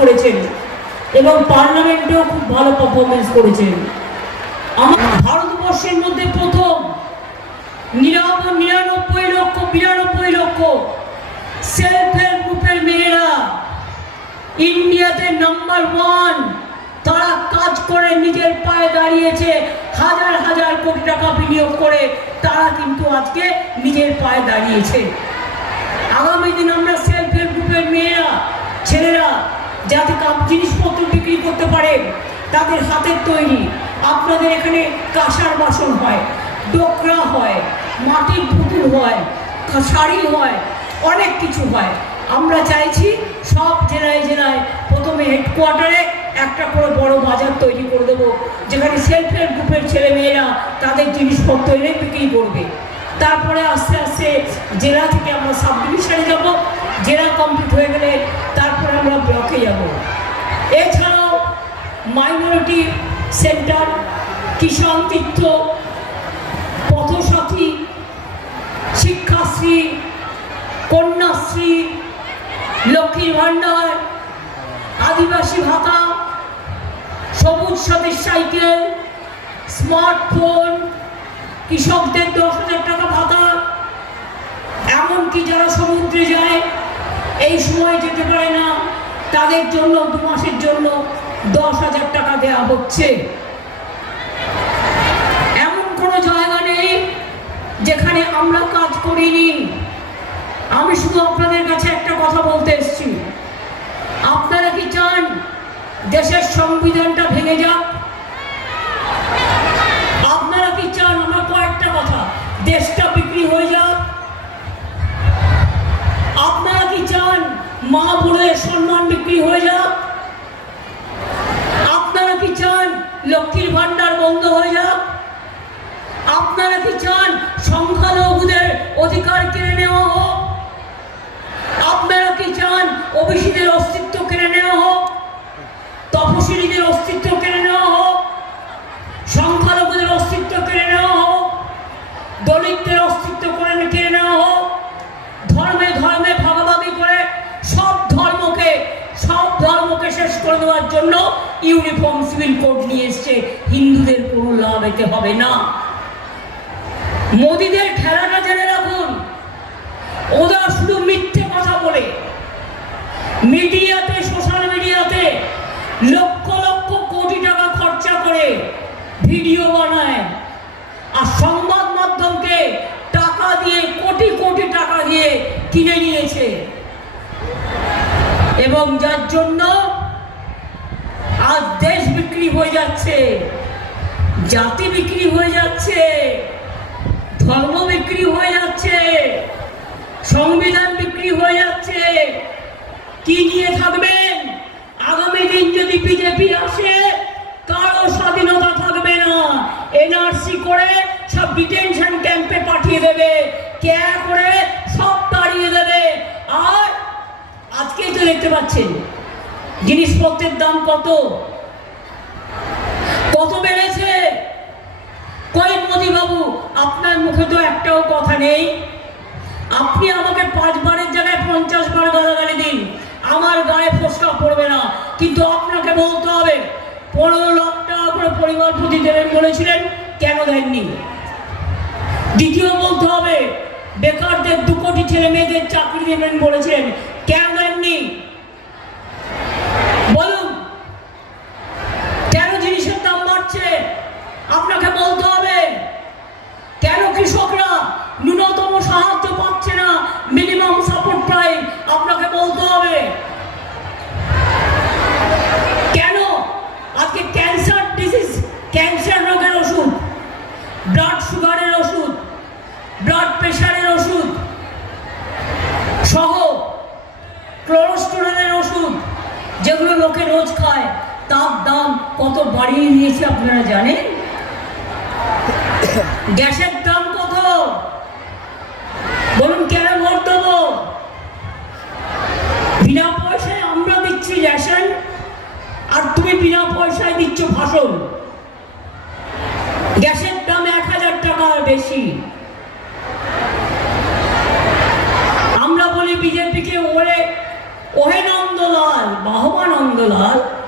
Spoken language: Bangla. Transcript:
করেছেন এবং পার্লামেন্টেও খুব ভালো পারফরমেন্স করেছেন। আমার ভারতবর্ষের মধ্যে প্রথম 92 লক্ষ সেলফ হেল্প গ্রুপের মেয়েরা ইন্ডিয়াতে নাম্বার 1, তারা কাজ করে নিজের পায়ে দাঁড়িয়েছে, হাজার হাজার কোটি টাকা বিনিয়োগ করে তারা কিন্তু আজকে নিজের পায়ে দাঁড়িয়েছে। আগামী দিন আমরা সেলফ হেল্প গ্রুপের মেয়েরা, ছেলেরা যাতে জিনিসপত্র বিক্রি করতে পারে, তাদের হাতের তৈরি, আপনাদের এখানে কাঁসার বাসন হয়, ডোকরা হয়, মাটির পুতুল হয়, শাড়ি হয়, অনেক কিছু হয়। আমরা চাইছি সব জেলায় জেলায় প্রথমে হেডকোয়ার্টারে একটা করে বড় বাজার তৈরি করে দেবো, যেখানে সেলফ হেল্প গ্রুপের ছেলেমেয়েরা তাদের জিনিসপত্র এনে বিক্রি করবে। তারপরে আস্তে আস্তে জেলা থেকে আমরা সাব ডিভিশনে যাব, জেলা কমপ্লিট হয়ে গেলে তারপরে আমরা ব্লকে যাব। এছাড়াও মাইনরিটি সেন্টার, কিষাণ তীর্থ, পথসাথী, শিক্ষাশ্রী, কন্যাশ্রী, লক্ষ্মীর ভাণ্ডার, আদিবাসী ভাতা, সবুজ সাথী সাইকেল, স্মার্টফোন, কৃষকদের 10,000 টাকা ভাতা, এমনকি যারা সমুদ্রে যায় এই সময় যেতে পারে না তাদের জন্য 2 মাসের জন্য 10,000 টাকা দেওয়া হচ্ছে। এমন কোনো জায়গা নেই যেখানে আমরা কাজ করিনি। আমি শুধু আপনাদের কাছে একটা কথা বলতে এসেছি, আপনারা কি চান দেশের সংবিধানটা ভেঙে যাক? আপনারা কি চান, আমরা কয়েকটা কথা, দেশটা বিক্রি হয়ে যাক? আপনারা কি চান মা বোনের সম্মান বিক্রি হয়ে যাক? আপনারা কি চান লক্ষ্মীর ভাণ্ডার বন্ধ হয়ে যাক? আপনারা কি চান সংখ্যালঘুদের অধিকার কেড়ে নেওয়া হোক? আপনারা কি চান ওবিসিদের অস্তিত্ব কেড়ে নেওয়া হোক, তপশিলীদের অস্তিত্ব কেড়ে নেওয়া হোক, সংখ্যালঘুদের অস্তিত্ব কেড়ে নেওয়া হোক, দলিতদের অস্তিত্ব কেড়ে নেওয়া হোক? ধর্মে ধর্মে ভাগাভাগি করে সব ধর্মকে শেষ করে দেওয়ার জন্য ইউনিফর্ম সিভিল কোড নিয়ে এসছে। হিন্দুদের কোনো লাভ এতে হবে না। মোদীদের খেলাটা জেনে রাখুন, ওরা শুধু মিথ্যে কথা বলে মিডিয়াতে, সোশ্যাল মিডিয়াতে লক্ষ লক্ষ কোটি টাকা খরচা করে ভিডিও বানায়, আর সংবাদ মাধ্যমকে টাকা দিয়ে, কোটি কোটি টাকা দিয়ে কিনে নিয়েছে, এবং যার জন্য আজ দেশ বিক্রি হয়ে যাচ্ছে, জাতি বিক্রি হয়ে যাচ্ছে, ধর্ম বিক্রি হয়ে যাচ্ছে, সংবিধান বিক্রি হয়ে যাচ্ছে। কি নিয়ে থাকবেন? আগামী দিন যদি বিজেপি আসে, কারো স্বাধীনতা থাকবে না। এনআরসি করে সব ডিটেনশন ক্যাম্পে পাঠিয়ে দেবে, কেয়া করে সব তাড়িয়ে দেবে। আর আজকেই তো দেখতে পাচ্ছেন জিনিসপত্রের দাম কত বেড়েছে। কই মোদী বাবু, আপনার মুখে তো একটাও কথা নেই। আপনি আমাকে 5 বারের জায়গায় 50 বার গালাগালি দিন, আমার গায়ে ফোসকা পড়বে না, কিন্তু আপনাকে বলতে হবে 15 লাখ টাকা করে পরিবার প্রতি দেবেন বলেছিলেন, কেন দেননি? দ্বিতীয় বলতে হবে বেকারদের 2 কোটি ছেলে মেয়েদের চাকরি দেবেন বলেছিলেন, কেন দেননি? বলুন, কেন জিনিসের দাম বাড়ছে? আপনাকে বলতে হবে। কেন কৃষকরা ন্যূনতম সাহায্য পাচ্ছে না, মিনিমাম সাপোর্ট প্রাইস? আপনাকে বলতে হবে। কেন আজকে ক্যান্সার ডিজিজ, ক্যান্সার রোগের ওষুধ, ব্লাড সুগারের ওষুধ, ব্লাড প্রেশারের ওষুধ সহ কোলেস্টেরলের ওষুধ, যেগুলো লোকে রোজ খায়, তার দাম কত বাড়িয়ে দিয়েছে আপনারা জানেন? গ্যাসের দাম কত? বলুন, কেন ভোট দেবো? বিনা পয়সায় আমরা দিচ্ছি রেশন, আর তুমি বিনা পয়সায় দিচ্ছ ভাষণ। গ্যাসের দাম 1000 টাকার বেশি। আমরা বলি বিজেপিকে ওহে নন্দলাল, বাহবা নন্দ লাল